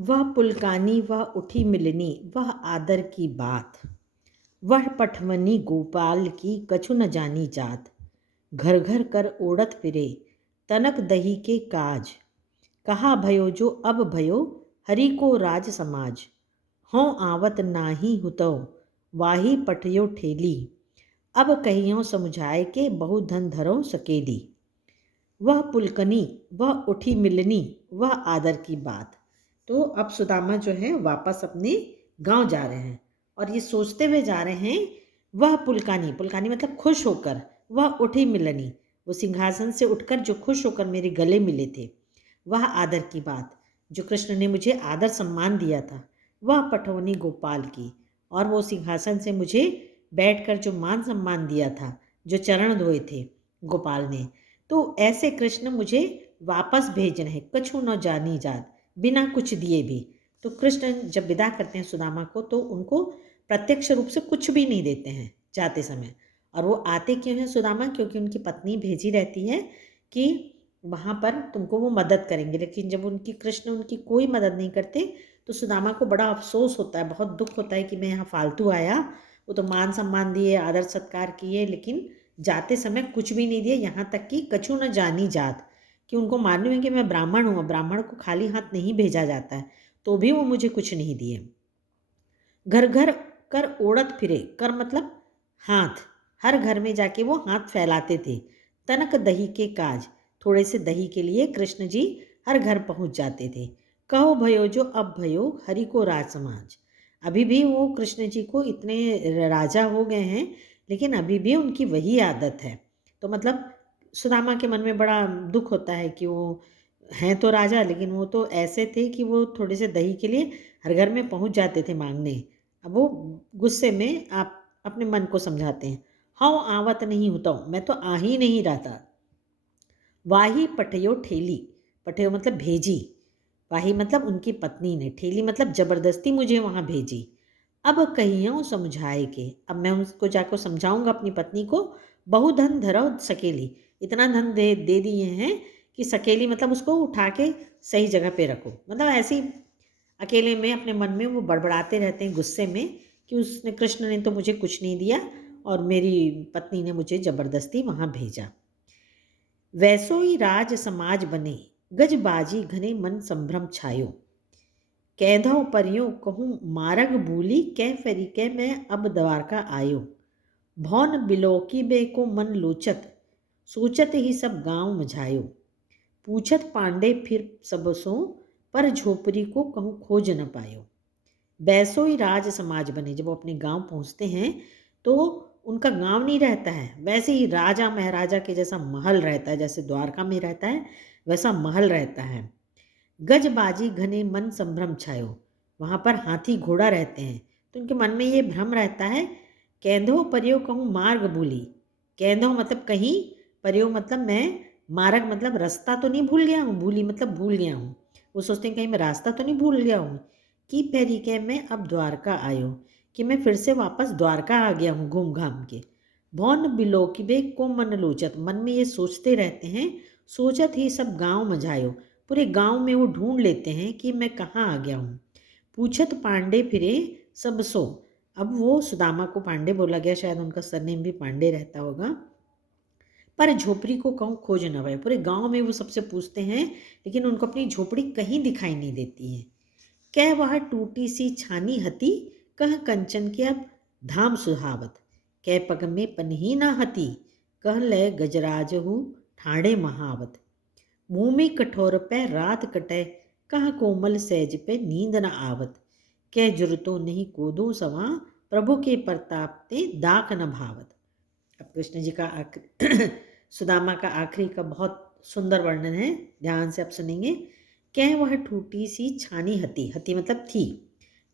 वह पुलकानी वह उठी मिलनी वह आदर की बात। वह पठमनी गोपाल की कछु न जानी जात। घर घर कर ओढ़त फिरे तनक दही के काज। कहा भयो जो अब भयो हरि को राज समाज। हों आवत नाही हुतो वाही पठयो ठेली। अब कहियों समुझाए के बहु धन धरो सकेली। वह पुलकनी वह उठी मिलनी वह आदर की बात। तो अब सुदामा जो है वापस अपने गांव जा रहे हैं और ये सोचते हुए जा रहे हैं। वह पुलकानी, पुलकानी मतलब खुश होकर, वह उठी मिलनी, वो सिंहासन से उठकर जो खुश होकर मेरे गले मिले थे। वह आदर की बात, जो कृष्ण ने मुझे आदर सम्मान दिया था। वह पठौनी गोपाल की, और वो सिंहासन से मुझे बैठकर जो मान सम्मान दिया था, जो चरण धोए थे गोपाल ने। तो ऐसे कृष्ण मुझे वापस भेज रहे हैं, कछु न जानी जात, बिना कुछ दिए भी। तो कृष्ण जब विदा करते हैं सुदामा को, तो उनको प्रत्यक्ष रूप से कुछ भी नहीं देते हैं जाते समय। और वो आते क्यों हैं सुदामा? क्योंकि उनकी पत्नी भेजी रहती है कि वहाँ पर तुमको वो मदद करेंगे। लेकिन जब उनकी कृष्ण उनकी कोई मदद नहीं करते, तो सुदामा को बड़ा अफसोस होता है, बहुत दुख होता है कि मैं यहाँ फालतू आया। वो तो मान सम्मान दिए, आदर सत्कार किए, लेकिन जाते समय कुछ भी नहीं दिए। यहाँ तक कि कछु न जानी जात, कि उनको मालूम है कि मैं ब्राह्मण हूँ, ब्राह्मण को खाली हाथ नहीं भेजा जाता है, तो भी वो मुझे कुछ नहीं दिए। घर घर कर ओढ़त फिरे, कर मतलब हाथ, हर घर में जाके वो हाथ फैलाते थे। तनक दही के काज, थोड़े से दही के लिए कृष्ण जी हर घर पहुंच जाते थे। कहो भयो जो अब भयो हरि को राज समाज। अभी भी वो कृष्ण जी को इतने राजा हो गए हैं, लेकिन अभी भी उनकी वही आदत है। तो मतलब सुदामा के मन में बड़ा दुख होता है कि वो हैं तो राजा, लेकिन वो तो ऐसे थे कि वो थोड़े से दही के लिए हर घर में पहुंच जाते थे मांगने। अब वो गुस्से में आप अपने मन को समझाते हैं। हाँ आवत नहीं होता हूँ, मैं तो आ ही नहीं रहा था। वाही पठयो ठेली, पठयो मतलब भेजी, वाही मतलब उनकी पत्नी ने, ठेली मतलब जबरदस्ती मुझे वहाँ भेजी। अब कहियों समझाए के, अब मैं उसको जाकर समझाऊंगा अपनी पत्नी को। बहु धन धरो सकेली, इतना धन दे दिए हैं कि सकेली मतलब उसको उठा के सही जगह पे रखो। मतलब ऐसे ही अकेले में अपने मन में वो बड़बड़ाते रहते हैं गुस्से में कि उसने, कृष्ण ने तो मुझे कुछ नहीं दिया और मेरी पत्नी ने मुझे जबरदस्ती वहाँ भेजा। वैसोई राज समाज बने गजबाजी घने मन संभ्रम छायो। कैधो परियो कहूँ मारग भूली कै फेरी कै मैं अब द्वारका आयो। भौन बिलोकी बे को मन लोचत सोचत ही सब गांव मझायो। पूछत पांडे फिर सब सो पर झोपड़ी को कहूँ खोज न पायो। वैसोई राज समाज बने, जब वो अपने गांव पहुंचते हैं तो उनका गांव नहीं रहता है, वैसे ही राजा महाराजा के जैसा महल रहता है, जैसे द्वारका में रहता है वैसा महल रहता है। गजबाजी घने मन संभ्रम छायो, वहाँ पर हाथी घोड़ा रहते हैं, तो उनके मन में ये भ्रम रहता है। कैंधो परियो कहूँ मार्ग भूली, कैंधो मतलब कहीं, परियो मतलब मैं, मार्ग मतलब रास्ता तो नहीं भूल गया हूँ, भूली मतलब भूल गया हूँ। वो सोचते हैं कहीं मैं रास्ता तो नहीं भूल गया हूँ। कि फेरी के मैं अब द्वारका आयो, कि मैं फिर से वापस द्वारका आ गया हूँ घूम घाम के। भौन बिलोकिबे को मन लोचत, मन में ये सोचते रहते हैं, सोचत ही सब गांव मझायो, पूरे गांव में वो ढूंढ लेते हैं कि मैं कहाँ आ गया हूँ। पूछत पांडे फिरे सब सो, अब वो सुदामा को पांडे बोला गया, शायद उनका सरनेम भी पांडे रहता होगा। पर झोपड़ी को कहूँ खोज न पाए, पूरे गांव में वो सबसे पूछते हैं, लेकिन उनको अपनी झोपड़ी कहीं दिखाई नहीं देती है। कह वह टूटी सी छानी हती कह कंचन के अब धाम सुहावत। कह पग में पनही ना हती कह लय गजराजहू ठाणे महावत। भूमि कठोर पे रात कटे कह कोमल सहज पे नींद न आवत। कह जुरतो नहीं कोदो सवा प्रभु के प्रताप ते दाक न भावत। अब कृष्ण जी का सुदामा का आखिरी का बहुत सुंदर वर्णन है, ध्यान से आप सुनेंगे। कह वह टूटी सी छानी हती, हती मतलब थी,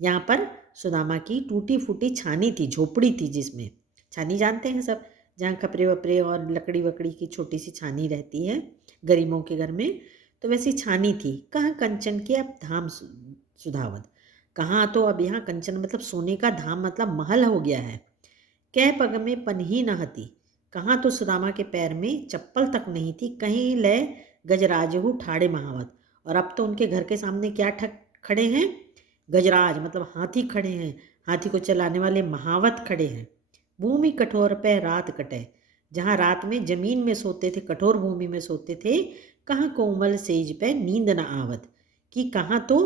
यहाँ पर सुदामा की टूटी फूटी छानी थी, झोपड़ी थी, जिसमें छानी जानते हैं सब, जहाँ कपड़े वपड़े और लकड़ी वकड़ी की छोटी सी छानी रहती है गरीबों के घर में, तो वैसी छानी थी। कहाँ कंचन के अब धाम सुधावत, कहाँ तो अब यहाँ कंचन मतलब सोने का धाम मतलब महल हो गया है। कै पग में पनही न हती, कहाँ तो सुदामा के पैर में चप्पल तक नहीं थी, कहीं लय गजराजहू ठाड़े महावत, और अब तो उनके घर के सामने क्या ठक खड़े हैं, गजराज मतलब हाथी खड़े हैं, हाथी को चलाने वाले महावत खड़े हैं। भूमि कठोर पे रात कटे, जहाँ रात में जमीन में सोते थे, कठोर भूमि में सोते थे, कहाँ कोमल सेज पे नींद न आवत, कि कहाँ तो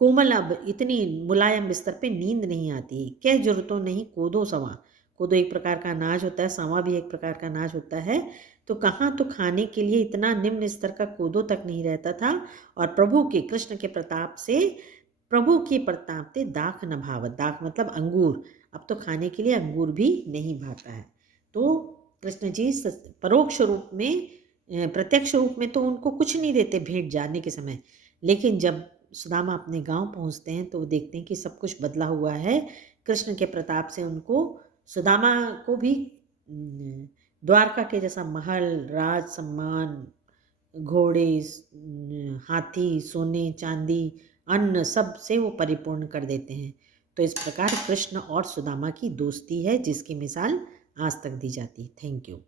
कोमल अब इतनी मुलायम बिस्तर पे नींद नहीं आती। कह जरूरतों नहीं कोदो सवा, कोदो एक प्रकार का अनाज होता है, सवा भी एक प्रकार का अनाज होता है। तो कहाँ तो खाने के लिए इतना निम्न स्तर का कोदो तक नहीं रहता था। और प्रभु के कृष्ण के प्रताप से, प्रभु के प्रताप से दाख न भावत, दाख मतलब अंगूर, अब तो खाने के लिए अंगूर भी नहीं भाता है। तो कृष्ण जी परोक्ष रूप में, प्रत्यक्ष रूप में तो उनको कुछ नहीं देते भेंट जाने के समय, लेकिन जब सुदामा अपने गांव पहुंचते हैं तो वो देखते हैं कि सब कुछ बदला हुआ है। कृष्ण के प्रताप से उनको, सुदामा को भी द्वारका के जैसा महल, राज सम्मान, घोड़े, हाथी, सोने चांदी, अन्न, सब से वो परिपूर्ण कर देते हैं। तो इस प्रकार कृष्ण और सुदामा की दोस्ती है जिसकी मिसाल आज तक दी जाती है। Thank you.